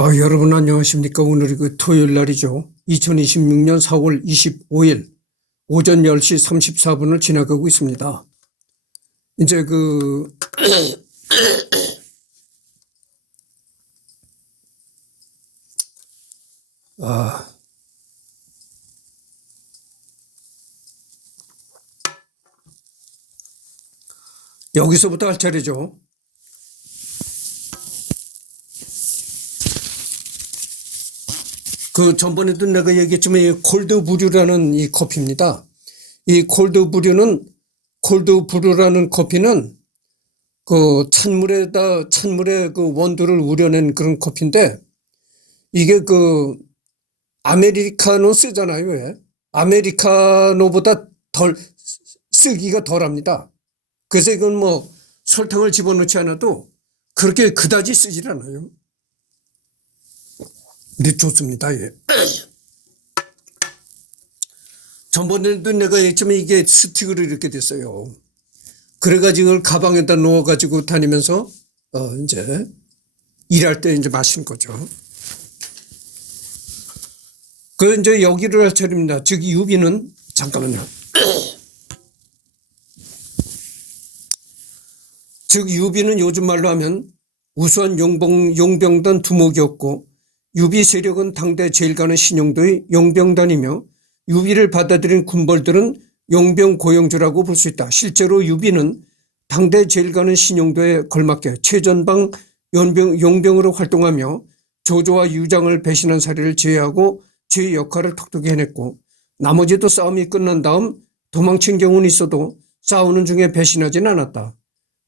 여러분 안녕하십니까. 오늘이 토요일 날이죠. 2026년 4월 25일 오전 10시 34분을 지나가고 있습니다. 이제 여기서부터 할 차례죠. 전번에도 내가 얘기했지만 이 콜드 브류라는 이 커피입니다. 이 콜드 브류라는 커피는 찬물에 원두를 우려낸 그런 커피인데, 이게 아메리카노 쓰잖아요. 왜? 아메리카노보다 쓰기가 덜합니다. 그래서 이건 뭐 설탕을 집어넣지 않아도 그렇게 그다지 쓰질 않아요. 근데 좋습니다. 예. 전번에도 내가 얘기했지만 이게 스틱으로 이렇게 됐어요. 그래가지고 이걸 가방에다 넣어가지고 다니면서 이제 일할 때 이제 마시는 거죠. 이제 여기를 할 차례입니다. 즉 유비는 잠깐만요. 즉 유비는 요즘 말로 하면 우수한 용병단 두목이었고, 유비 세력은 당대 제일 가는 신용도의 용병단이며, 유비를 받아들인 군벌들은 용병 고용주라고 볼 수 있다. 실제로 유비는 당대 제일 가는 신용도에 걸맞게 최전방 용병으로 활동하며 조조와 유장을 배신한 사례를 제외하고 제 역할을 톡톡히 해냈고, 나머지도 싸움이 끝난 다음 도망친 경우는 있어도 싸우는 중에 배신하진 않았다.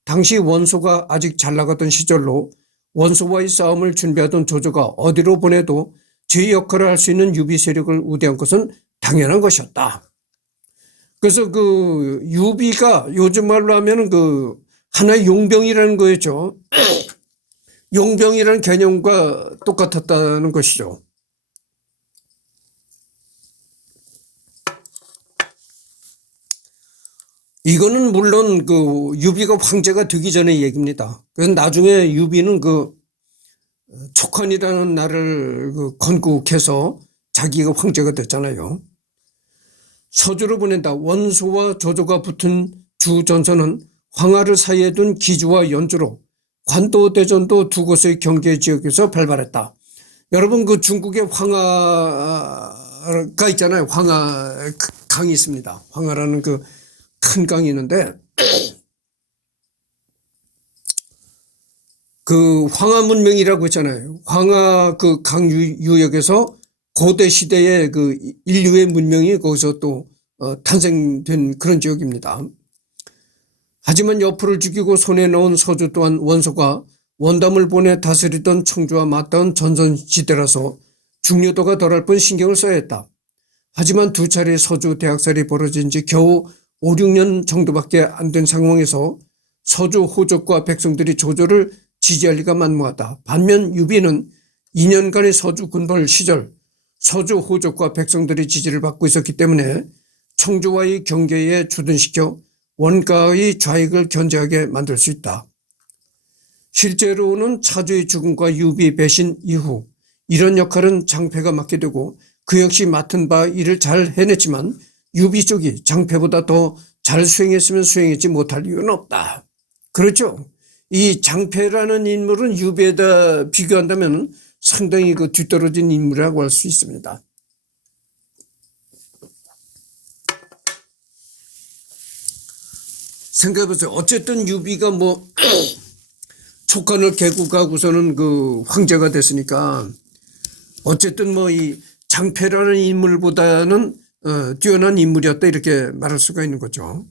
당시 원소가 아직 잘 나가던 시절로 원소와의 싸움을 준비하던 조조가 어디로 보내도 제 역할을 할 수 있는 유비 세력을 우대한 것은 당연한 것이었다. 그래서 유비가 요즘 말로 하면은 하나의 용병이라는 거였죠. 용병이라는 개념과 똑같았다는 것이죠. 이거는 물론 유비가 황제가 되기 전의 얘기입니다. 그래서 나중에 유비는 촉한이라는 나라를 건국해서 자기가 황제가 됐잖아요. 서주로 보낸다. 원소와 조조가 붙은 주 전선은 황하를 사이에 둔 기주와 연주로 관도 대전도 두 곳의 경계 지역에서 발발했다. 여러분 중국에 황하가 있잖아요. 황하 강이 있습니다. 황하라는 큰 강이 있는데, 황하 문명이라고 했잖아요. 황하 강 유역에서 고대 시대의 인류의 문명이 거기서 또 탄생된 그런 지역입니다. 하지만 여포를 죽이고 손에 넣은 서주 또한 원소가 원담을 보내 다스리던 청주와 맞닿은 전선지대라서 중요도가 덜할 뿐 신경을 써야 했다. 하지만 두 차례 서주 대학살이 벌어진 지 겨우 5, 6년 정도밖에 안 된 상황에서 서주 호족과 백성들이 조조를 지지할 리가 만무하다. 반면 유비는 2년간의 서주 군벌 시절 서주 호족과 백성들의 지지를 받고 있었기 때문에 청주와의 경계에 주둔시켜 원가의 좌익을 견제하게 만들 수 있다. 실제로는 차주의 죽음과 유비 배신 이후 이런 역할은 장패가 맡게 되고, 그 역시 맡은 바 일을 잘 해냈지만 유비 쪽이 장패보다 더 잘 수행했으면 수행했지 못할 이유는 없다. 그렇죠. 이 장패라는 인물은 유비에다 비교한다면 상당히 뒤떨어진 인물이라고 할 수 있습니다. 생각해보세요. 어쨌든 유비가 촉한을 개국하고서는 황제가 됐으니까, 어쨌든 이 장패라는 인물보다는 뛰어난 인물이었다, 이렇게 말할 수가 있는 거죠.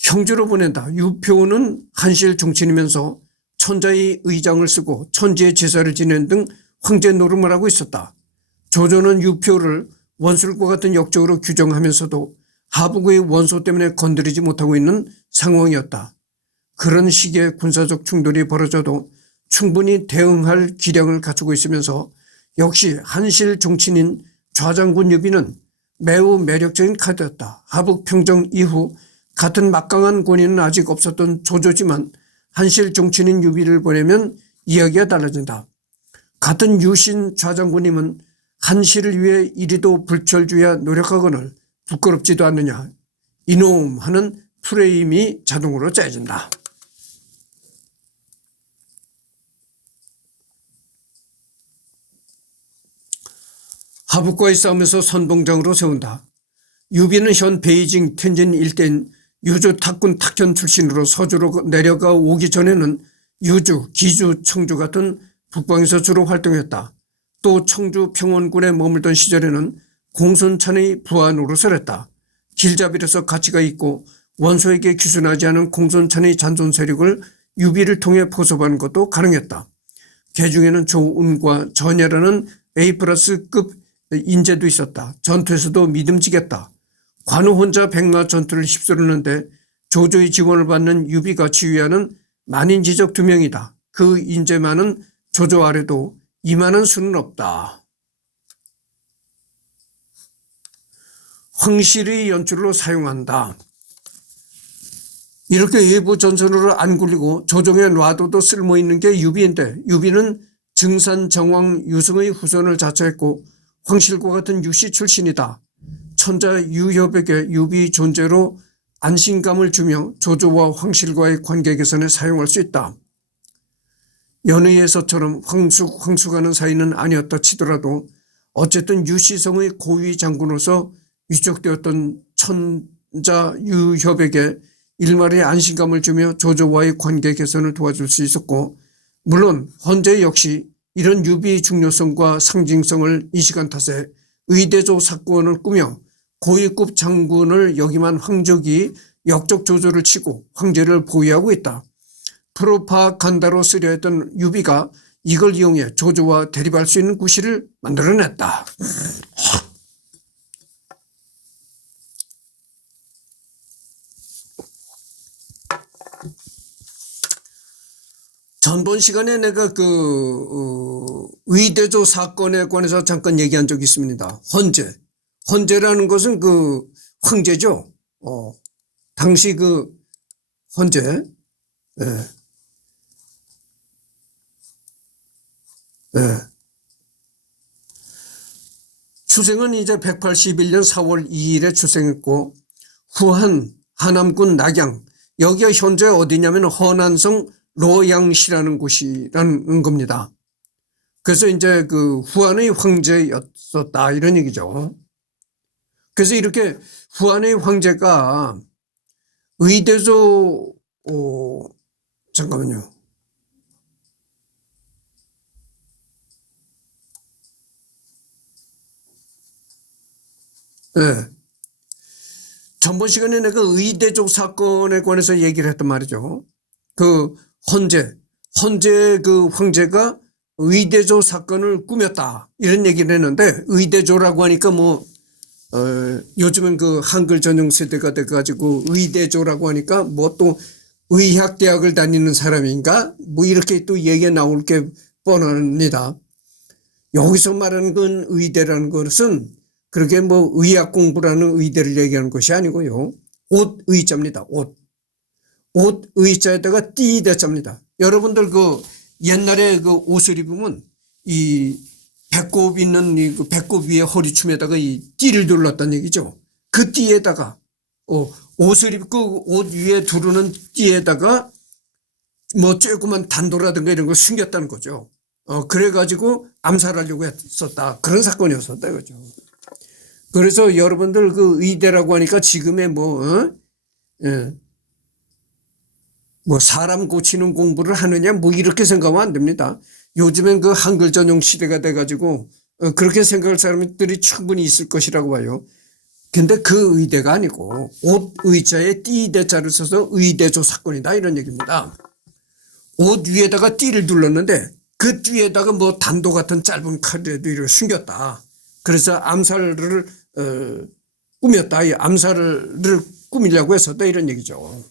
형주로 보낸다. 유표는 한실 종친이면서 천자의 의장을 쓰고 천지의 제사를 지낸 등 황제 노름을 하고 있었다. 조조는 유표를 원술과 같은 역적으로 규정하면서도 하부구의 원소 때문에 건드리지 못하고 있는 상황이었다. 그런 식의 군사적 충돌이 벌어져도 충분히 대응할 기량을 갖추고 있으면서 역시 한실 종친인 좌장군 유비는 매우 매력적인 카드였다. 하북평정 이후 같은 막강한 권위는 아직 없었던 조조지만 한실 종친인 유비를 보내면 이야기가 달라진다. 같은 유신 좌장군님은 한시를 위해 이리도 불철주야 노력하거늘 부끄럽지도 않느냐. 이놈 하는 프레임이 자동으로 짜여진다. 하북과의 싸움에서 선봉장으로 세운다. 유비는 현 베이징 텐진 일대인 유주 탁군 탁현 출신으로 서주로 내려가 오기 전에는 유주, 기주, 청주 같은 북방에서 주로 활동했다. 또 청주 평원군에 머물던 시절에는 공손찬의 부하 노릇을 했다. 길잡이로서 가치가 있고 원소에게 귀순하지 않은 공손찬의 잔존 세력을 유비를 통해 포섭하는 것도 가능했다. 개중에는 조운과 전야라는 A+급 인재도 있었다. 전투에서도 믿음직했다. 관우 혼자 백마 전투를 휩쓸었는데 조조의 지원을 받는 유비가 지휘하는 만인지적 2명이다. 그 인재만은 조조 아래도 이만한 수는 없다. 황실의 연출로 사용한다. 이렇게 외부 전선으로 안 굴리고 조정에 놔둬도 쓸모있는 게 유비인데 유비는 증산 정왕 유승의 후손을 자처했고 황실과 같은 유씨 출신이다. 천자 유협에게 유비 존재로 안심감을 주며 조조와 황실과의 관계 개선에 사용할 수 있다. 연의에서처럼 황숙하는 사이는 아니었다 치더라도 어쨌든 유시성의 고위 장군으로서 위촉되었던 천자 유협에게 일말의 안심감을 주며 조조와의 관계 개선을 도와줄 수 있었고, 물론 헌재 역시 이런 유비의 중요성과 상징성을 인식한 탓에 의대조 사건을 꾸며 고위급 장군을 역임한 황족이 역적 조조를 치고 황제를 보위하고 있다. 프로파간다로 쓰려 했던 유비가 이걸 이용해 조조와 대립할 수 있는 구실을 만들어냈다. 전번 시간에 내가 의대조 사건에 관해서 잠깐 얘기한 적이 있습니다. 헌재라는 것은 황제죠. 당시 헌재. 예. 예. 출생은 이제 181년 4월 2일에 출생했고, 후한 하남군 낙양, 여기가 현재 어디냐면 허난성 로양시라는 곳이라는 겁니다. 그래서 이제 후한의 황제였었다 이런 얘기죠. 그래서 이렇게 후한의 황제가 의대조 잠깐만요. 네. 전번 시간에 내가 의대조 사건에 관해서 얘기를 했단 말이죠. 헌재 황제가 의대조 사건을 꾸몄다 이런 얘기를 했는데, 의대조라고 하니까 요즘은 한글 전용 세대가 돼가지고 의대조라고 하니까 또 의학대학을 다니는 사람인가 이렇게 또 얘기가 나올 게 뻔합니다. 여기서 말하는 건 의대라는 것은 그렇게 의학 공부라는 의대를 얘기하는 것이 아니고요. 옷 의자입니다. 옷 의자에다가 띠 대자입니다. 여러분들 옛날에 옷을 입으면 이 배꼽 있는 배꼽 위에 허리춤에다가 이 띠를 둘렀다는 얘기죠. 그 띠에다가 옷을 입고 옷 위에 두르는 띠에다가 조그만 단도라든가 이런 걸 숨겼다는 거죠. 그래가지고 암살하려고 했었다. 그런 사건이었었다 이거죠. 그래서 여러분들 의대라고 하니까 지금의 사람 고치는 공부를 하느냐 이렇게 생각하면 안 됩니다. 요즘엔 한글 전용 시대가 돼가지고 그렇게 생각할 사람들이 충분히 있을 것이라고 봐요. 근데 그 의대가 아니고 옷 의자에 띠 대자를 써서 의대조 사건이다 이런 얘기입니다. 옷 위에다가 띠를 둘렀는데 그 뒤에다가 단도 같은 짧은 칼이라도 이렇게 숨겼다. 그래서 암살을 꾸몄다. 이 암살을 꾸미려고 했었다 이런 얘기죠.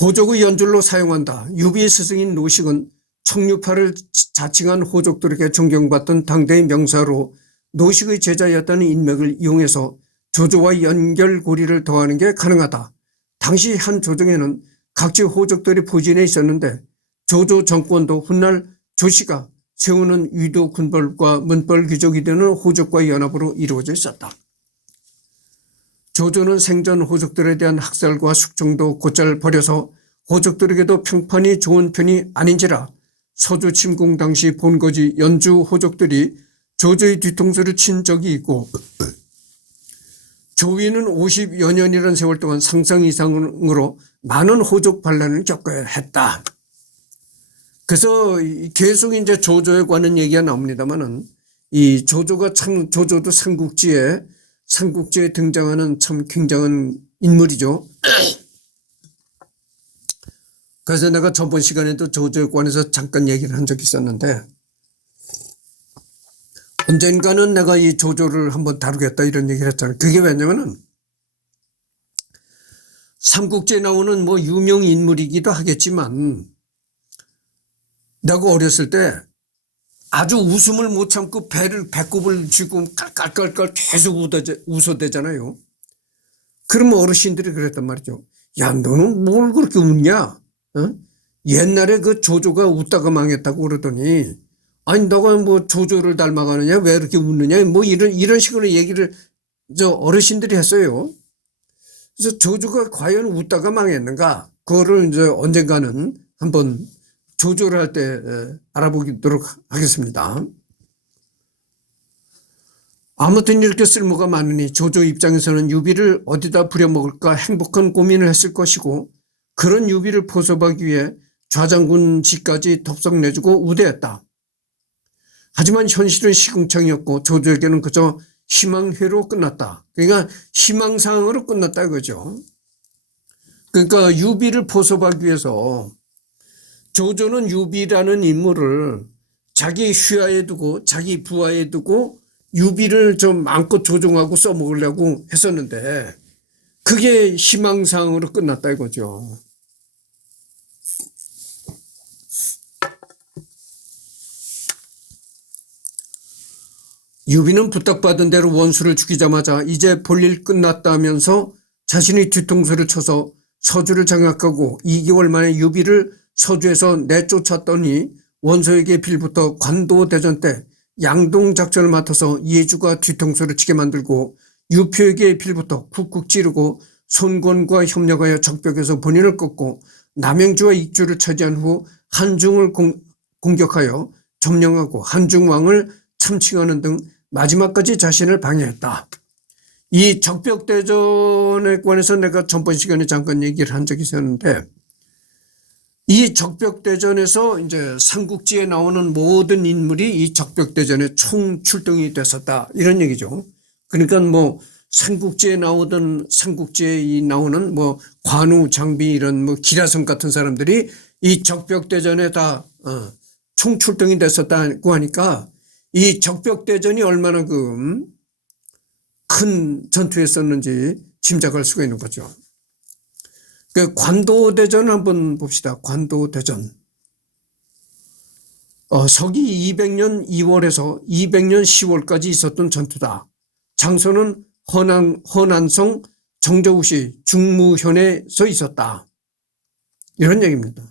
호족의 연줄로 사용한다. 유비의 스승인 노식은 청류파를 자칭한 호족들에게 존경받던 당대의 명사로 노식의 제자였다는 인맥을 이용해서 조조와 연결고리를 더하는 게 가능하다. 당시 한 조정에는 각지 호족들이 포진해 있었는데 조조 정권도 훗날 조씨가 세우는 위도 군벌과 문벌 귀족이 되는 호족과 연합으로 이루어져 있었다. 조조는 생전 호족들에 대한 학살과 숙청도 곧잘 버려서 호족들에게도 평판이 좋은 편이 아닌지라 서주 침공 당시 본거지 연주 호족들이 조조의 뒤통수를 친 적이 있고 조위는 50여 년이라는 세월 동안 상상 이상으로 많은 호족 반란을 겪어야 했다. 그래서 계속 이제 조조에 관한 얘기가 나옵니다만은 이 조조가 참 조조도 삼국지에 등장하는 참 굉장한 인물이죠. 그래서 내가 저번 시간에도 조조에 관해서 잠깐 얘기를 한 적이 있었는데 언젠가는 내가 이 조조를 한번 다루겠다 이런 얘기를 했잖아요. 그게 왜냐면은 삼국지에 나오는 뭐 유명 인물이기도 하겠지만 내가 어렸을 때 아주 웃음을 못 참고 배꼽을 쥐고 깔깔깔깔 계속 웃어대잖아요. 그러면 어르신들이 그랬단 말이죠. 야, 너는 뭘 그렇게 웃냐? 어? 옛날에 그 조조가 웃다가 망했다고 그러더니 아니 너가 뭐 조조를 닮아가느냐 왜 이렇게 웃느냐 뭐 이런 식으로 얘기를 어르신들이 했어요. 그래서 조조가 과연 웃다가 망했는가 그거를 이제 언젠가는 한번 조조를 할 때 알아보도록 하겠습니다. 아무튼 이렇게 쓸모가 많으니 조조 입장에서는 유비를 어디다 부려먹을까 행복한 고민을 했을 것이고 그런 유비를 포섭하기 위해 좌장군직까지 덥석 내주고 우대했다. 하지만 현실은 시궁창이었고 조조에게는 그저 희망회로 끝났다. 그러니까 희망사항으로 끝났다 이거죠. 그러니까 유비를 포섭하기 위해서 조조는 유비라는 인물을 자기 휘하에 두고 자기 부하에 두고 유비를 좀 마음껏 조종하고 써먹으려고 했었는데 그게 희망사항으로 끝났다 이거죠. 유비는 부탁받은 대로 원수를 죽이자마자 이제 볼일 끝났다면서 자신의 뒤통수를 쳐서 서주를 장악하고 2개월 만에 유비를 서주에서 내쫓았더니 원소에게 빌부터 관도대전 때 양동작전을 맡아서 예주가 뒤통수를 치게 만들고 유표에게 빌부터 쿡쿡 찌르고 손권과 협력하여 적벽에서 본인을 꺾고 남양주와 익주를 차지한 후 한중을 공격하여 점령하고 한중왕을 참칭하는 등 마지막까지 자신을 방해했다. 이 적벽대전에 관해서 내가 전번 시간에 잠깐 얘기를 한 적이 있었는데 이 적벽대전에서 이제 삼국지에 나오는 모든 인물이 이 적벽대전에 총출동이 됐었다. 이런 얘기죠. 그러니까 뭐 삼국지에 나오는 뭐 관우, 장비 이런 뭐 기라성 같은 사람들이 이 적벽대전에 다 총출동이 됐었다고 하니까 이 적벽대전이 얼마나 큰 전투였었는지 짐작할 수가 있는 거죠. 그 관도대전 한번 봅시다. 관도대전. 서기 200년 2월에서 200년 10월까지 있었던 전투다. 장소는 허난성 정저우시 중무현에서 있었다. 이런 얘기입니다.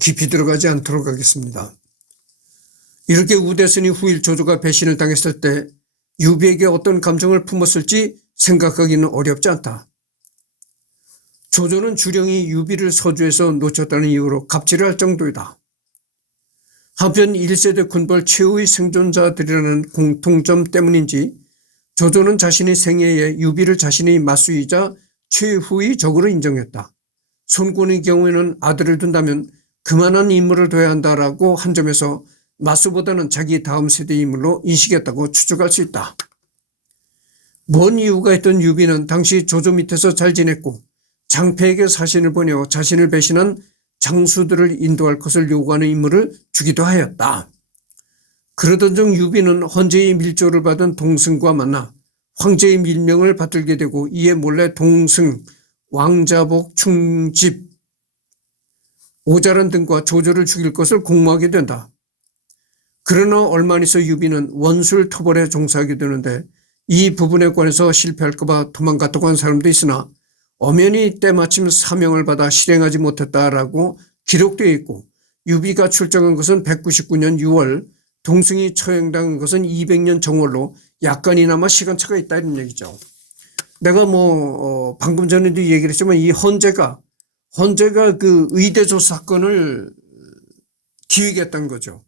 깊이 들어가지 않도록 하겠습니다. 이렇게 우대순이 후일 조조가 배신을 당했을 때 유비에게 어떤 감정을 품었을지 생각하기는 어렵지 않다. 조조는 주령이 유비를 서주에서 놓쳤다는 이유로 갑질을 할 정도이다. 한편 1세대 군벌 최후의 생존자들이라는 공통점 때문인지 조조는 자신의 생애에 유비를 자신의 맞수이자 최후의 적으로 인정했다. 손권의 경우에는 아들을 둔다면 그만한 인물을 둬야 한다라고 한 점에서 맞수보다는 자기 다음 세대의 인물로 인식했다고 추측할 수 있다. 뭔 이유가 있던 유비는 당시 조조 밑에서 잘 지냈고 장패에게 사신을 보내 자신을 배신한 장수들을 인도할 것을 요구하는 인물을 주기도 하였다. 그러던 중 유비는 헌제의 밀조를 받은 동승과 만나 황제의 밀명을 받들게 되고 이에 몰래 동승, 왕자복, 충집, 오자란 등과 조조를 죽일 것을 공모하게 된다. 그러나 얼마 안 있어 유비는 원술 토벌에 종사하게 되는데 이 부분에 관해서 실패할까 봐 도망갔다고 한 사람도 있으나 엄연히 때마침 사명을 받아 실행하지 못했다라고 기록되어 있고 유비가 출정한 것은 199년 6월, 동승이 처형당한 것은 200년 정월로 약간이나마 시간차가 있다 이런 얘기죠. 내가 방금 전에도 얘기를 했지만 이 헌재가 그 의대조 사건을 기획했던 거죠.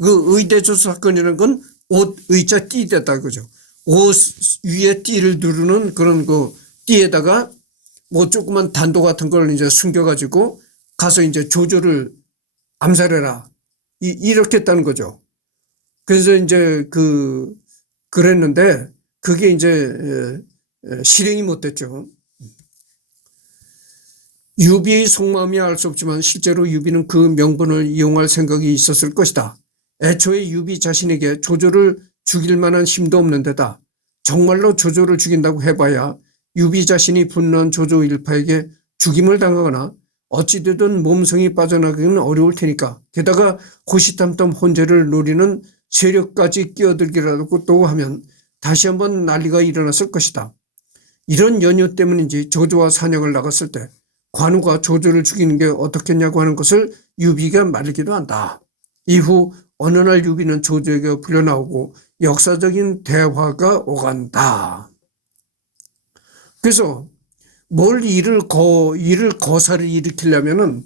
그 의대조 사건이라는 건 옷 의자 띠대다 그죠. 옷 위에 띠를 누르는 그런 그 띠에다가 조그만 단도 같은 걸 이제 숨겨가지고 가서 이제 조조를 암살해라. 이렇게 했다는 거죠. 그래서 이제 그랬는데 그게 이제 실행이 못 됐죠. 유비의 속마음이 알 수 없지만 실제로 유비는 그 명분을 이용할 생각이 있었을 것이다. 애초에 유비 자신에게 조조를 죽일 만한 힘도 없는 데다 정말로 조조를 죽인다고 해봐야 유비 자신이 분노한 조조 일파에게 죽임을 당하거나 어찌되든 몸성이 빠져나가기는 어려울 테니까 게다가 호시탐탐 혼재를 노리는 세력까지 끼어들기라도 또 하면 다시 한번 난리가 일어났을 것이다. 이런 연유 때문인지 조조와 사냥을 나갔을 때 관우가 조조를 죽이는 게 어떻겠냐고 하는 것을 유비가 말리기도 한다. 이후 어느 날 유비는 조조에게 불려나오고 역사적인 대화가 오간다. 그래서 일을 거사를 일으키려면은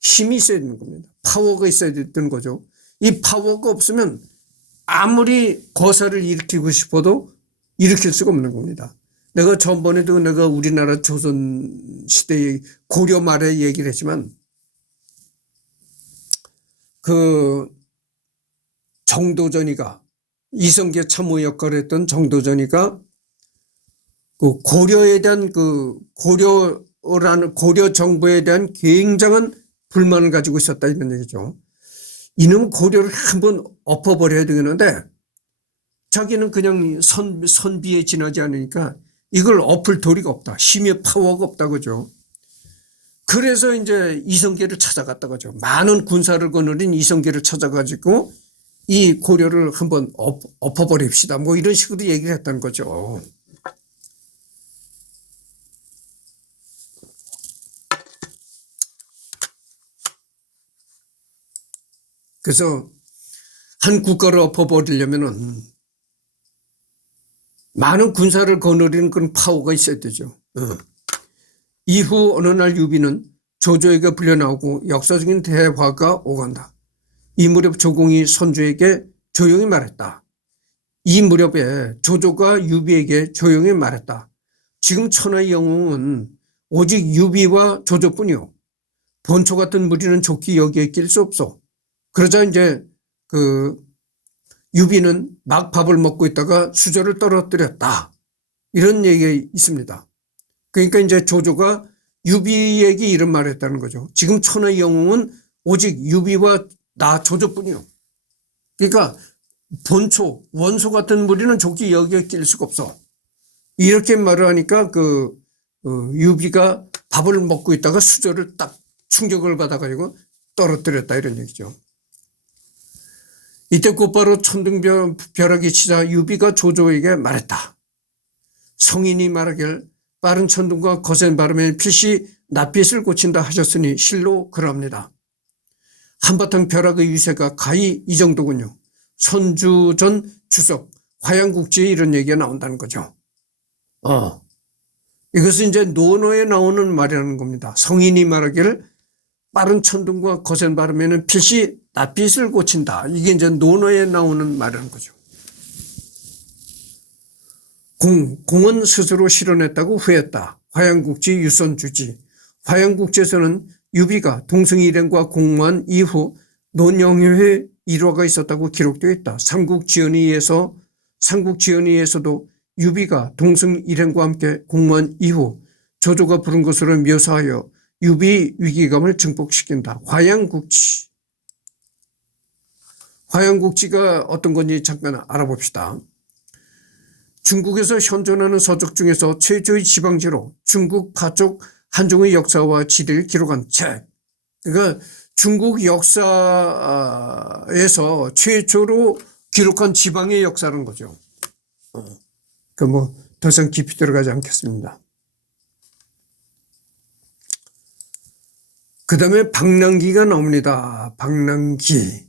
힘이 있어야 되는 겁니다. 파워가 있어야 되는 거죠. 이 파워가 없으면 아무리 거사를 일으키고 싶어도 일으킬 수가 없는 겁니다. 내가 전번에도 내가 우리나라 조선 시대의 고려 말에 얘기를 했지만 그 정도전이가 이성계 참모 역할을 했던 정도전이가 그 고려에 대한 고려 정부에 대한 굉장한 불만을 가지고 있었다 이런 얘기죠. 이놈 고려를 한번 엎어버려야 되겠는데 자기는 그냥 선비에 지나지 않으니까 이걸 엎을 도리가 없다. 힘의 파워가 없다 그죠. 그래서 이제 이성계를 찾아갔다 그죠. 많은 군사를 거느린 이성계를 찾아가지고 이 고려를 한번 엎어버립시다. 이런 식으로 얘기를 했다는 거죠. 그래서 한 국가를 엎어버리려면은 많은 군사를 거느리는 그런 파워가 있어야 되죠. 이후 어느 날 유비는 조조에게 불려나오고 역사적인 대화가 오간다. 이 무렵 조공이 선조에게 조용히 말했다. 이 무렵에 조조가 유비에게 조용히 말했다. 지금 천하의 영웅은 오직 유비와 조조뿐이요. 본초 같은 무리는 좋게 여기에 낄 수 없어. 그러자 이제 유비는 막 밥을 먹고 있다가 수저를 떨어뜨렸다. 이런 얘기가 있습니다. 그러니까 이제 조조가 유비에게 이런 말을 했다는 거죠. 지금 천하의 영웅은 오직 유비와 나 조조뿐이요. 그러니까 본초, 원소 같은 무리는 좋게 여기에 낄 수가 없어. 이렇게 말을 하니까 유비가 밥을 먹고 있다가 수저를 딱 충격을 받아가지고 떨어뜨렸다 이런 얘기죠. 이때 곧바로 천둥벼락이 치자 유비가 조조에게 말했다. 성인이 말하길 빠른 천둥과 거센 바람에 필시 낯빛을 고친다 하셨으니 실로 그럽니다. 한바탕 벼락의 유세가 가히 이 정도군요. 선주 전 주석 화양국지에 이런 얘기가 나온다는 거죠. 이것은 이제 논어에 나오는 말이라는 겁니다. 성인이 말하기를 빠른 천둥과 거센 바람에는 필시 낯빛을 고친다. 이게 이제 논어에 나오는 말이라는 거죠. 공은 스스로 실현했다고 후회했다. 화양국지 유선주지. 화양국지에서는 유비가 동승일행과 공모한 이후 논영효의 일화가 있었다고 기록되어 있다. 삼국지연의에서도 유비가 동승일행과 함께 공모한 이후 조조가 부른 것으로 묘사하여 유비 위기감을 증폭시킨다. 화양국지가 어떤 건지 잠깐 알아봅시다. 중국에서 현존하는 서적 중에서 최초의 지방지로 중국 파쪽 한종의 역사와 지리를 기록한 책. 그러니까 중국 역사에서 최초로 기록한 지방의 역사라는 거죠. 더 이상 깊이 들어가지 않겠습니다. 그 다음에 박랑기가 나옵니다. 박랑기.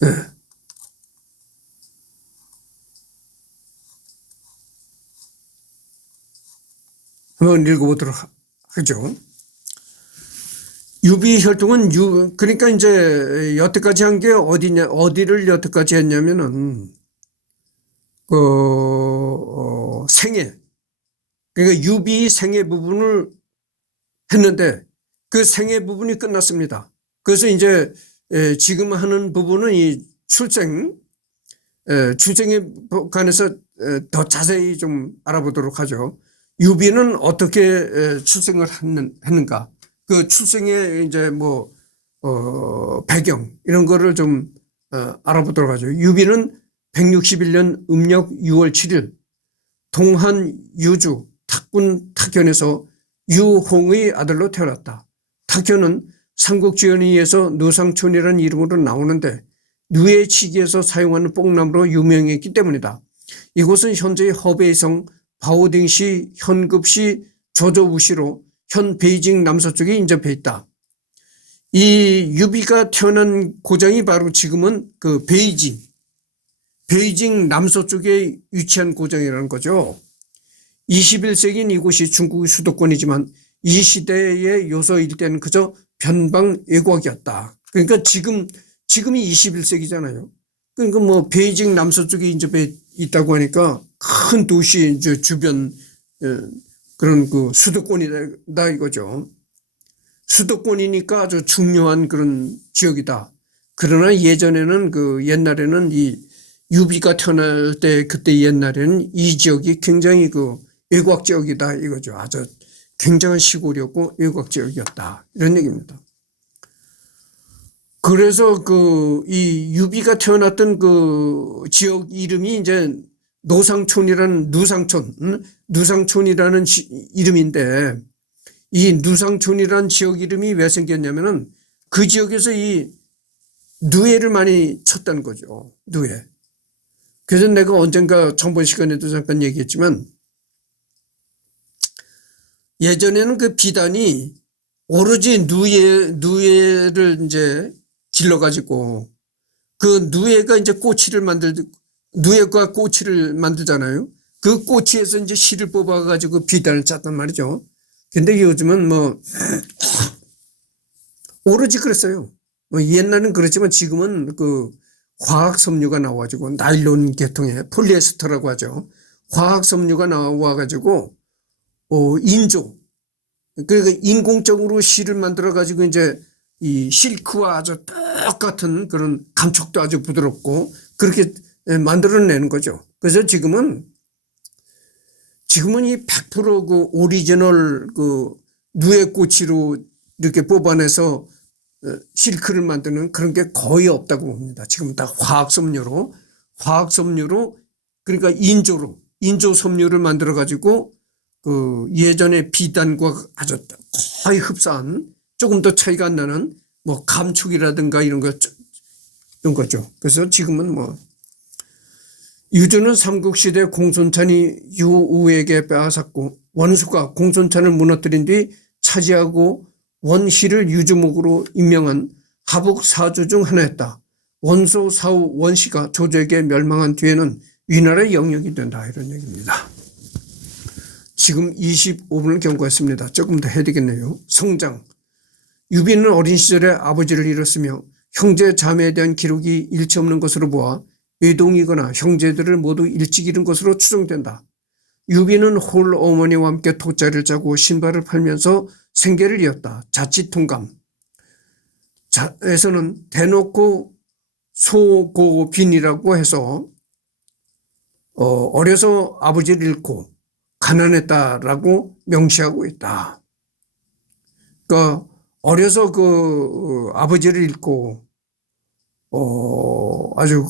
네. 한번 읽어보도록 하죠. 유비혈통은 그러니까 이제 여태까지 한 게 어디를 여태까지 했냐면은, 생애. 그러니까 유비 생애 부분을 했는데 그 생애 부분이 끝났습니다. 그래서 이제 지금 하는 부분은 이 출생에 관해서 더 자세히 좀 알아보도록 하죠. 유비는 어떻게 출생을 했는가. 그 출생의 이제 배경, 이런 거를 좀 알아보도록 하죠. 유비는 161년 음력 6월 7일 동한 유주 탁군 탁현에서 유홍의 아들로 태어났다. 탁현은 삼국지연의에서 누상촌이라는 이름으로 나오는데 누에 치기에서 사용하는 뽕나무로 유명했기 때문이다. 이곳은 현재의 허베이성 바오딩시 현급시 조조우시로 현 베이징 남서쪽에 인접해 있다. 이 유비가 태어난 고장이 바로 지금은 그 베이징 남서쪽에 위치한 고장이라는 거죠. 21세기인 이곳이 중국의 수도권이지만 이 시대의 요소 일대는 그저 변방 외곽이었다. 그러니까 지금이 21세기잖아요. 그러니까 베이징 남서쪽에 인접해 있다고 하니까 큰 도시 이제 주변 그런 그 수도권이다 이거죠. 수도권이니까 아주 중요한 그런 지역이다. 그러나 예전에는 옛날에는 이 유비가 태어날 때 그때 옛날에는 이 지역이 굉장히 외곽 지역이다 이거죠. 아주 굉장한 시골이었고 외곽 지역이었다 이런 얘기입니다. 그래서 이 유비가 태어났던 그 지역 이름이 이제 누상촌이라는 이름인데 이 누상촌이라는 지역 이름이 왜 생겼냐면은 그 지역에서 이 누에를 많이 쳤다는 거죠. 누에. 그래서 내가 언젠가 전번 시간에도 잠깐 얘기했지만 예전에는 그 비단이 오로지 누에를 이제 길러가지고 그 누에가 이제 누에가 꼬치를 만들잖아요. 그 꼬치에서 이제 실을 뽑아가지고 비단을 짰단 말이죠. 근데 요즘은 오로지 그랬어요. 옛날은 그랬지만 지금은 화학 섬유가 나와가지고 나일론 계통의 폴리에스터라고 하죠. 화학 섬유가 나와가지고 인조. 그러니까 인공적으로 실을 만들어가지고 이제 이 실크와 아주 똑같은 그런 감촉도 아주 부드럽고 그렇게 만들어내는 거죠. 그래서 지금은 이 100% 오리지널 누에꼬치로 이렇게 뽑아내서 실크를 만드는 그런 게 거의 없다고 봅니다. 지금 다 화학섬유로 그러니까 인조 섬유를 만들어 가지고 예전에 비단과 아주 거의 흡사한 조금 더 차이가 안 나는 감촉이라든가 이런 거죠. 그래서 지금은 유주는 삼국시대 공손찬이 유우에게 빼앗았고 원수가 공손찬을 무너뜨린 뒤 차지하고 원희를 유주목으로 임명한 하북 사주 중 하나였다. 원소 사후 원씨가 조조에게 멸망한 뒤에는 위나라의 영역이 된다 이런 얘기입니다. 지금 25분을 경과했습니다. 조금 더 해야 되겠네요. 성장. 유비는 어린 시절에 아버지를 잃었으며 형제 자매에 대한 기록이 일치 없는 것으로 보아 외동이거나 형제들을 모두 일찍 잃은 것으로 추정된다. 유비는 홀 어머니와 함께 돗자리를 짜고 신발을 팔면서 생계를 이었다. 자치통감 에서는 대놓고 소고빈이라고 해서 어려서 아버지를 잃고 가난했다라고 명시하고 있다. 그러니까 어려서 아버지를 잃고 아주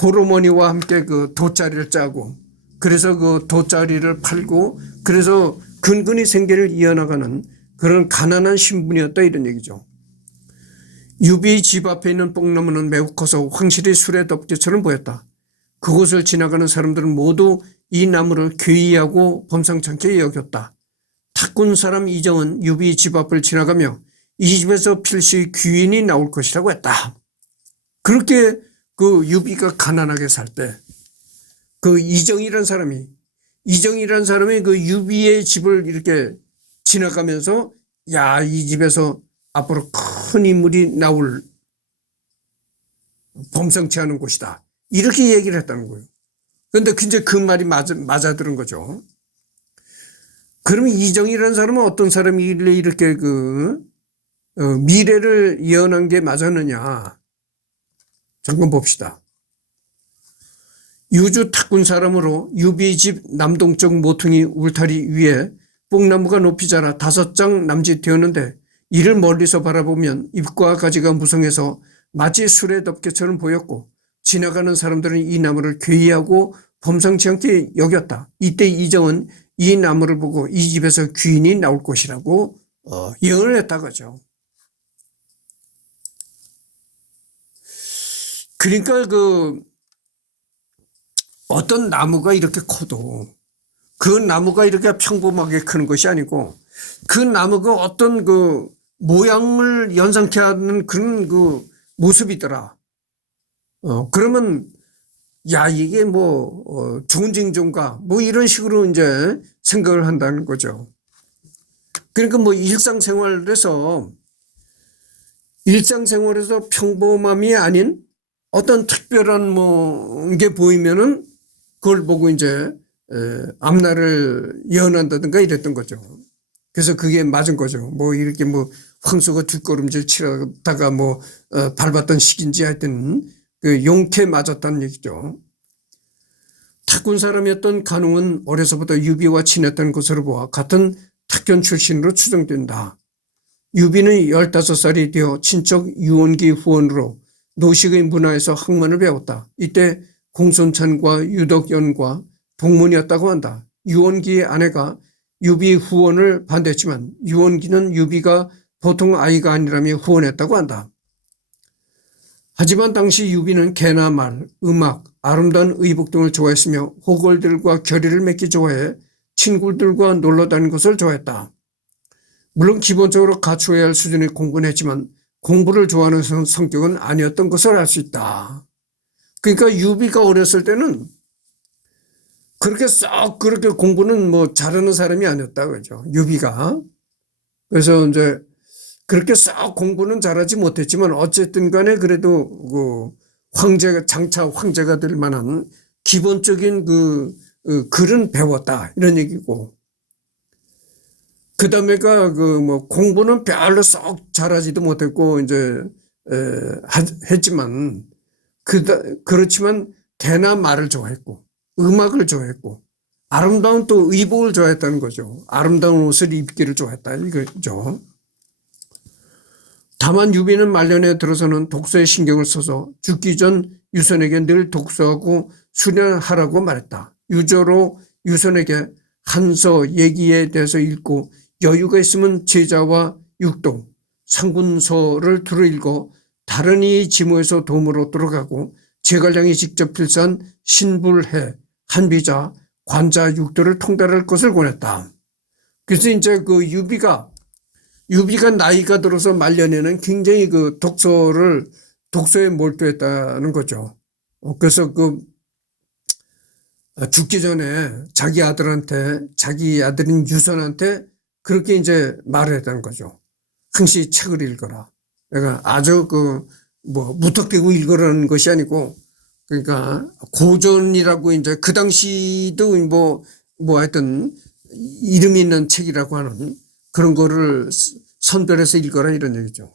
홀어머니와 함께 돗자리를 짜고 그래서 돗자리를 팔고 그래서 근근히 생계를 이어나가는 그런 가난한 신분이었다 이런 얘기죠. 유비 집 앞에 있는 뽕나무는 매우 커서 황실이 술의 덮개처럼 보였다. 그곳을 지나가는 사람들은 모두 이 나무를 괴이하고 범상찮게 여겼다. 탁군 사람 이정은 유비 집 앞을 지나가며 이 집에서 필시 귀인이 나올 것이라고 했다. 그렇게 그 유비가 가난하게 살 때 그 이정이라는 사람이 그 유비의 집을 이렇게 지나가면서 야, 이 집에서 앞으로 큰 인물이 나올 범상치 않은 곳이다. 이렇게 얘기를 했다는 거예요. 그런데 이제 그 말이 맞아들은 거죠. 그러면 이정이라는 사람은 어떤 사람이길래 이렇게 미래를 예언한 게 맞았느냐. 잠깐 봅시다. 유주 탁군 사람으로 유비 집 남동쪽 모퉁이 울타리 위에 뽕나무가 높이 자라 5장 남짓되었는데 이를 멀리서 바라보면 잎과 가지가 무성해서 마치 술의 덮개처럼 보였고 지나가는 사람들은 이 나무를 괴이하고 범상치 않게 여겼다. 이때 이정은 이 나무를 보고 이 집에서 귀인이 나올 것이라고 예언을 했다 그죠. 그러니까 어떤 나무가 이렇게 커도 그 나무가 이렇게 평범하게 크는 것이 아니고 그 나무가 어떤 모양을 연상케 하는 그런 모습이더라. 그러면 야, 이게 좋은 징조인가 이런 식으로 이제 생각을 한다는 거죠. 그러니까 일상생활에서 평범함이 아닌 어떤 특별한 게 보이면은 그걸 보고 이제 앞날을 예언한다든가 이랬던 거죠. 그래서 그게 맞은 거죠. 이렇게 황소가 뒷걸음질 치다가 밟았던 시기인지 하여튼 용케 맞았다는 얘기죠. 탁군 사람이었던 간웅은 어려서부터 유비와 친했던 것으로 보아 같은 탁견 출신으로 추정된다. 유비는 15살이 되어 친척 유원기 후원으로 노식의 문화에서 학문을 배웠다. 이때 공손찬과 유덕연과 동문이었다고 한다. 유원기의 아내가 유비 후원을 반대했지만 유원기는 유비가 보통 아이가 아니라며 후원했다고 한다. 하지만 당시 유비는 개나 말, 음악, 아름다운 의복 등을 좋아했으며 호걸들과 결의를 맺기 좋아해 친구들과 놀러 다니는 것을 좋아했다. 물론 기본적으로 갖추어야 할 수준의 공부는 했지만 공부를 좋아하는 성격은 아니었던 것을 알 수 있다. 그러니까 유비가 어렸을 때는 그렇게 공부는 잘하는 사람이 아니었다 그죠. 유비가. 그래서 이제 그렇게 썩 공부는 잘하지 못했지만 어쨌든 간에 그래도 장차 황제가 될 만한 기본적인 글은 배웠다 이런 얘기고. 그 다음에가 공부는 별로 썩 잘하지도 못했고 이제 했지만 그렇지만 개나 말을 좋아했고 음악을 좋아했고 아름다운 또 의복을 좋아했다는 거죠. 아름다운 옷을 입기를 좋아했다 이거죠. 다만 유비는 말년에 들어서는 독서에 신경을 써서 죽기 전 유선에게 늘 독서하고 수련하라고 말했다. 유저로 유선에게 한서 얘기에 대해서 읽고 여유가 있으면 제자와 육동, 상군서를 두루 읽어 다른 이 지모에서 도움을 얻도록 하고 제갈량이 직접 필사한 신불해, 한비자, 관자, 육도를 통달할 것을 권했다. 그래서 이제 유비가 나이가 들어서 말년에는 굉장히 독서에 몰두했다는 거죠. 그래서 죽기 전에 자기 아들인 유선한테 그렇게 이제 말을 했다는 거죠. 항시 책을 읽어라. 그러니까 아주 무턱대고 읽으라는 것이 아니고, 그러니까 고전이라고 이제 그 당시도 하여튼 이름이 있는 책이라고 하는 그런 거를 선별해서 읽어라 이런 얘기죠.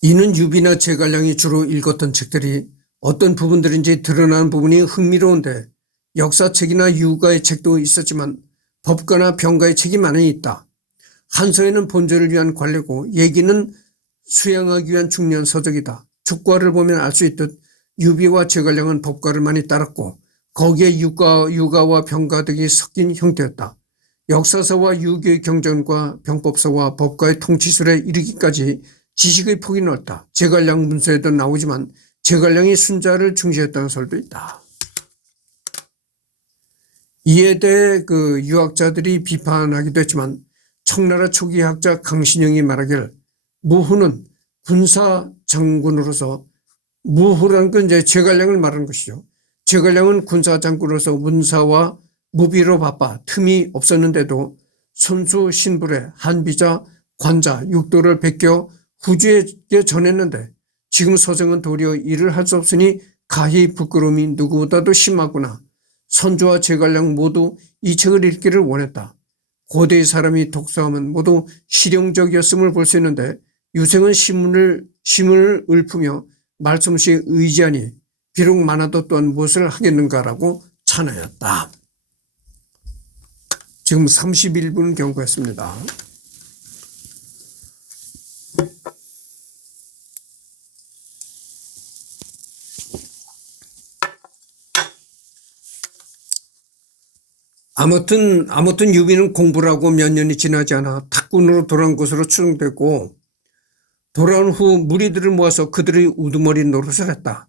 이는 유비나 제갈량이 주로 읽었던 책들이 어떤 부분들인지 드러나는 부분이 흥미로운데 역사책이나 유가의 책도 있었지만 법가나 병가의 책이 많이 있다. 한서에는 본전을 위한 관례고 얘기는 수양하기 위한 중요한 서적이다. 축과를 보면 알 수 있듯 유비와 제갈량은 법가를 많이 따랐고 거기에 유가와 병가 등이 섞인 형태였다. 역사서와 유교의 경전과 병법서와 법가의 통치술에 이르기까지 지식의 폭이 넓다. 제갈량 문서에도 나오지만 제갈량이 순자를 중시했다는 설도 있다. 이에 대해 그 유학자들이 비판하기도 했지만 청나라 초기 학자 강신영이 말하기를 무후는 군사 장군으로서, 무후라는 건 이제 제갈량을 말하는 것이죠. 제갈량은 군사 장군으로서 문사와 무비로 바빠 틈이 없었는데도 손수 신불에 한비자 관자 육도를 베껴 후주에게 전했는데 지금 서생은 도리어 일을 할 수 없으니 가히 부끄러움이 누구보다도 심하구나. 선조와 제갈량 모두 이 책을 읽기를 원했다. 고대의 사람이 독서하면 모두 실용적이었음을 볼 수 있는데 유생은 심을 읊으며 말씀없이 의지하니 비록 많아도 또한 무엇을 하겠는가라고 찬하였다. 지금 31분 경과했습니다. 아무튼 유비는 공부를 하고 몇 년이 지나지 않아 탁군으로 돌아온 것으로 추정되고 돌아온 후 무리들을 모아서 그들의 우두머리 노릇을 했다.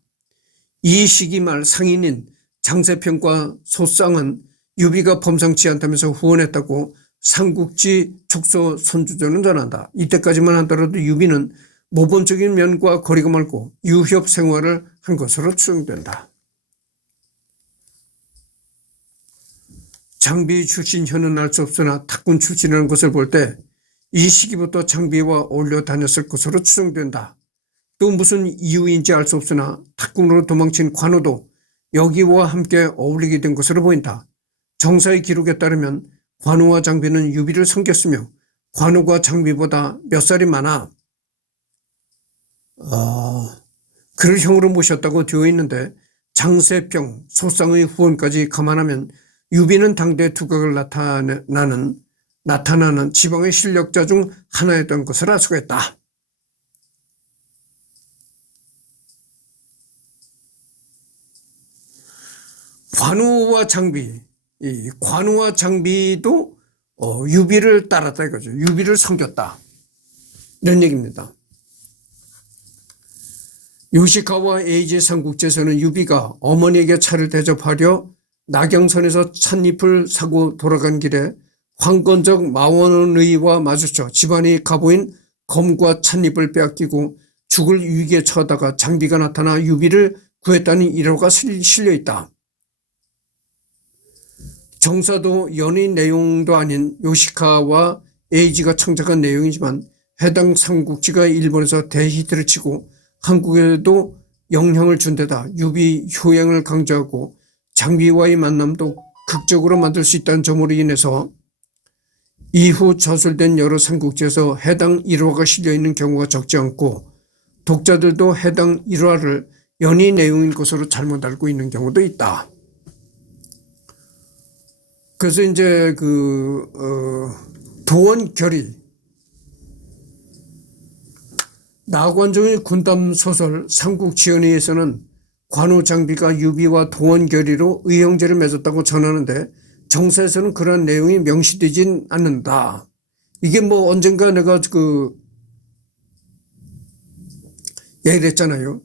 이 시기 말 상인인 장세평과 소쌍은 유비가 범상치 않다면서 후원했다고 삼국지 촉서 손주전은 전한다. 이때까지만 하더라도 유비는 모범적인 면과 거리가 멀고 유협 생활을 한 것으로 추정된다. 장비 출신 현은 알 수 없으나 탁군 출신이라는 것을 볼 때 이 시기부터 장비와 어울려 다녔을 것으로 추정된다. 또 무슨 이유인지 알 수 없으나 탁군으로 도망친 관우도 여기와 함께 어울리게 된 것으로 보인다. 정사의 기록에 따르면 관우와 장비는 유비를 섬겼으며 관우가 장비보다 몇 살이 많아 그를 형으로 모셨다고 되어 있는데 장세평, 소쌍의 후원까지 감안하면 유비는 당대 두각을 나타나는 지방의 실력자 중 하나였던 것을 알 수가 있다. 관우와 장비도 유비를 따랐다 이거죠. 유비를 섬겼다. 이런 얘기입니다. 요시카와 에이지 삼국지에서는 유비가 어머니에게 차를 대접하려 나경선에서 찻잎을 사고 돌아간 길에 황건적 마원의와 마주쳐 집안의 가보인 검과 찻잎을 빼앗기고 죽을 위기에 처하다가 장비가 나타나 유비를 구했다는 일화가 실려있다. 정사도 연의 내용도 아닌 요시카와 에이지가 창작한 내용이지만 해당 삼국지가 일본에서 대히트를 치고 한국에도 영향을 준 데다 유비 효행을 강조하고 장비와의 만남도 극적으로 만들 수 있다는 점으로 인해서 이후 저술된 여러 삼국지에서 해당 일화가 실려있는 경우가 적지 않고 독자들도 해당 일화를 연의 내용인 것으로 잘못 알고 있는 경우도 있다. 그래서 이제 도원결의 나관종의 군담 소설 삼국지연의에서는 관우 장비가 유비와 도원결의로 의형제를 맺었다고 전하는데 정사에서는 그러한 내용이 명시되진 않는다. 이게 뭐 언젠가 내가 얘기를 했잖아요.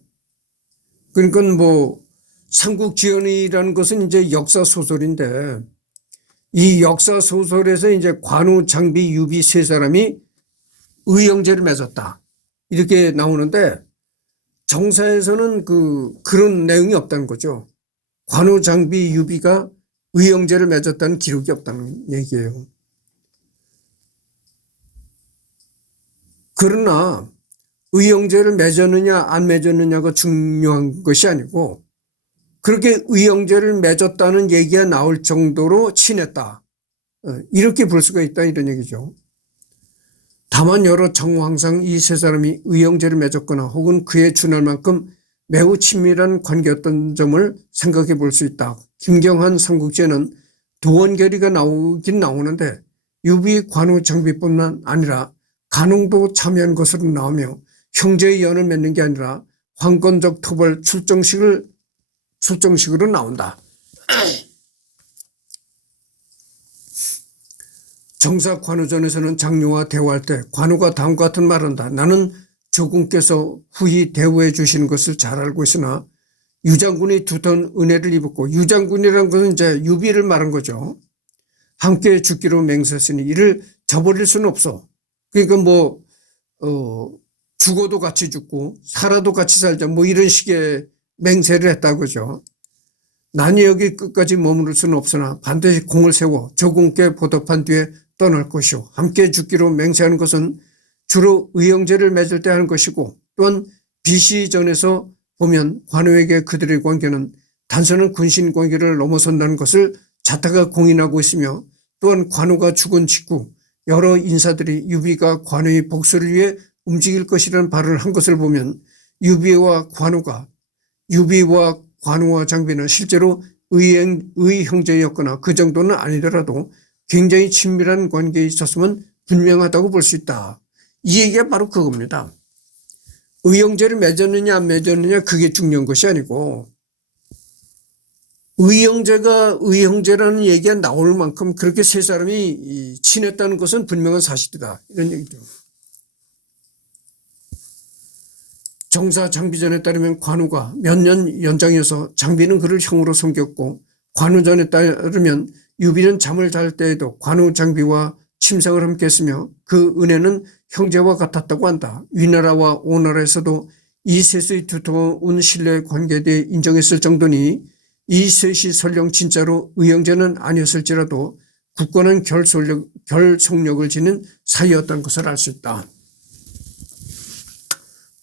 그러니까 뭐 삼국지연의라는 것은 이제 역사 소설인데 이 역사 소설에서 이제 관우 장비 유비 세 사람이 의형제를 맺었다. 이렇게 나오는데 정사에서는 그런 내용이 없다는 거죠. 관우 장비 유비가 의형제를 맺었다는 기록이 없다는 얘기예요. 그러나 의형제를 맺었느냐 안 맺었느냐가 중요한 것이 아니고 그렇게 의형제를 맺었다는 얘기가 나올 정도로 친했다. 이렇게 볼 수가 있다 이런 얘기죠. 다만 여러 정황상 이 세 사람이 의형제를 맺었거나 혹은 그에 준할 만큼 매우 친밀한 관계였던 점을 생각해 볼 수 있다. 김경한 삼국지에는 도원결의가 나오긴 나오는데 유비 관우 장비뿐만 아니라 간홍도 참여한 것으로 나오며 형제의 연을 맺는 게 아니라 황건적 토벌 출정식으로 나온다. 정사 관우전에서는 장녀와 대화할 때 관우가 다음과 같은 말을 한다. 나는 조군께서 후히 대우해 주시는 것을 잘 알고 있으나 유장군이 두터운 은혜를 입었고, 유장군이라는 것은 이제 유비를 말한 거죠. 함께 죽기로 맹세했으니 이를 저버릴 수는 없어. 그러니까 죽어도 같이 죽고 살아도 같이 살자, 이런 식의 맹세를 했다고 그죠. 난이 여기 끝까지 머무를 수는 없으나 반드시 공을 세워 조군께 보답한 뒤에 떠날 것이오. 함께 죽기로 맹세하는 것은 주로 의형제를 맺을 때 하는 것이고, 또한 비시전에서 보면 관우에게 그들의 관계는 단순한 군신 관계를 넘어선다는 것을 자타가 공인하고 있으며, 또한 관우가 죽은 직후 여러 인사들이 유비가 관우의 복수를 위해 움직일 것이라는 발언을 한 것을 보면 유비와 관우와 장비는 실제로 의형제였거나 그 정도는 아니더라도 굉장히 친밀한 관계에 있었으면 분명하다고 볼 수 있다. 이 얘기가 바로 그겁니다. 의형제를 맺었느냐 안 맺었느냐 그게 중요한 것이 아니고, 의형제가 의형제라는 얘기가 나올 만큼 그렇게 세 사람이 친했다는 것은 분명한 사실이다, 이런 얘기죠. 정사 장비전에 따르면 관우가 몇 년 연장해서 장비는 그를 형으로 섬겼고, 관우전에 따르면 유비는 잠을 잘 때에도 관우 장비와 침상을 함께 했으며 그 은혜는 형제와 같았다고 한다. 위나라와 오나라에서도 이 셋의 두터운 신뢰 관계에 대해 인정했을 정도니 이 셋이 설령 진짜로 의형제는 아니었을지라도 굳건한 결속력을 지닌 사이였다는 것을 알 수 있다.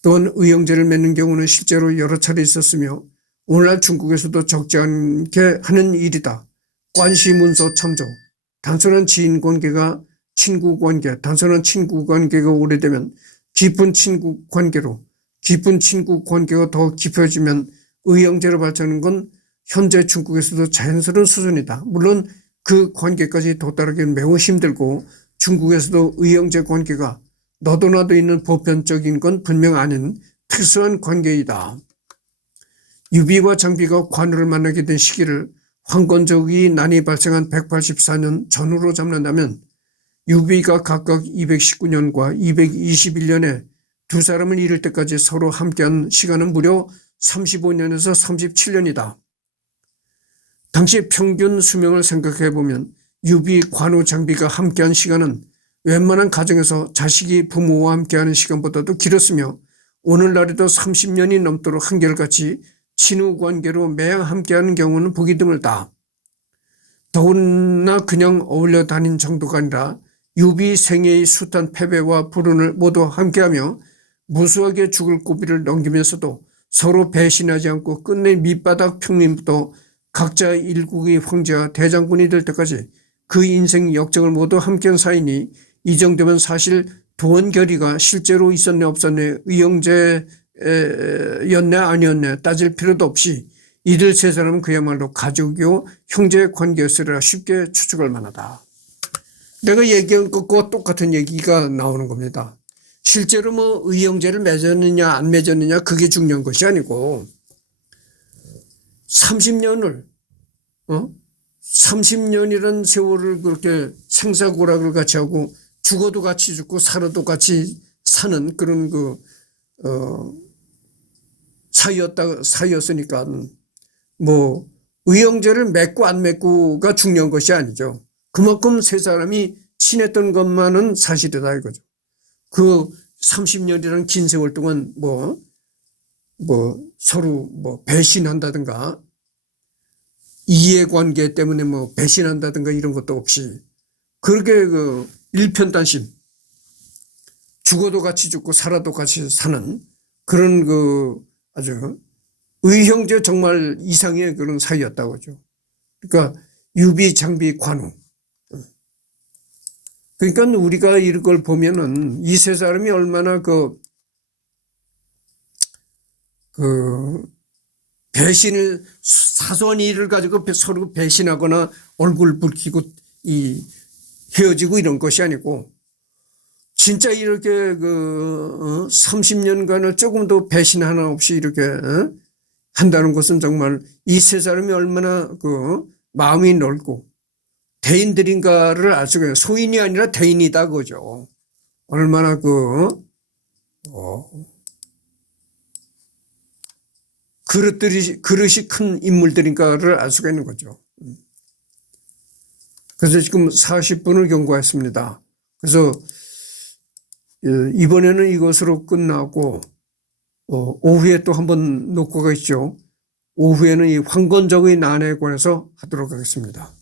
또한 의형제를 맺는 경우는 실제로 여러 차례 있었으며 오늘날 중국에서도 적지 않게 하는 일이다. 관시문서 참조. 단순한 지인관계가 단순한 친구관계가 오래되면 깊은 친구관계가 더 깊어지면 의형제로 발전하는 건 현재 중국에서도 자연스러운 수준이다. 물론 그 관계까지 도달하기는 매우 힘들고 중국에서도 의형제 관계가 너도 나도 있는 보편적인 건 분명 아닌 특수한 관계이다. 유비와 장비가 관우를 만나게 된 시기를 황건적이 난이 발생한 184년 전후로 잡는다면 유비가 각각 219년과 221년에 두 사람을 이룰 때까지 서로 함께한 시간은 무려 35년에서 37년이다. 당시 평균 수명을 생각해 보면 유비, 관우, 장비가 함께한 시간은 웬만한 가정에서 자식이 부모와 함께하는 시간보다도 길었으며 오늘날에도 30년이 넘도록 한결같이 친후 관계로 매양 함께하는 경우는 보기 드물다. 더구나 그냥 어울려 다닌 정도가 아니라 유비 생애의 숱한 패배와 불운을 모두 함께하며 무수하게 죽을 고비를 넘기면서도 서로 배신하지 않고 끝내 밑바닥 평민부터 각자 일국의 황제와 대장군이 될 때까지 그 인생 역정을 모두 함께한 사이니 이 정도면 사실 도원결의가 실제로 있었네 없었네, 의형제였네 아니었네 따질 필요도 없이 이들 세 사람은 그야말로 가족이요 형제 관계였으리라 쉽게 추측할 만하다. 내가 얘기한 것과 똑같은 얘기가 나오는 겁니다. 실제로 의형제를 맺었느냐 안 맺었느냐 그게 중요한 것이 아니고 30년이란 세월을 그렇게 생사고락을 같이 하고 죽어도 같이 죽고 살아도 같이 사는 그런 사이였으니까 의형제를 맺고 안 맺고가 중요한 것이 아니죠. 그만큼 세 사람이 친했던 것만은 사실이다 이거죠. 그 30년이라는 긴 세월 동안 서로 배신한다든가 이해관계 때문에 배신한다든가 이런 것도 없이 그렇게 일편단심 죽어도 같이 죽고 살아도 같이 사는 그런 아주 의형제 정말 이상의 그런 사이였다고 하죠. 그러니까 유비, 장비, 관우. 그러니까 우리가 이걸 보면은 이 세 사람이 얼마나 배신을 사소한 일을 가지고 서로 배신하거나 얼굴 붉히고 헤어지고 이런 것이 아니고 진짜 이렇게 30년간을 조금도 배신 하나 없이 이렇게 한다는 것은 정말 이 세 사람이 얼마나 그 마음이 넓고 대인들인가를 알 수가 있어요. 소인이 아니라 대인이다 그죠. 얼마나 그릇이 큰 인물들인가를 알 수가 있는 거죠. 그래서 지금 40분을 경과했습니다. 그래서 이번에는 이것으로 끝나고 오후에 또 한번 녹화가 있죠. 오후에는 이 황건적의 난에 관해서 하도록 하겠습니다.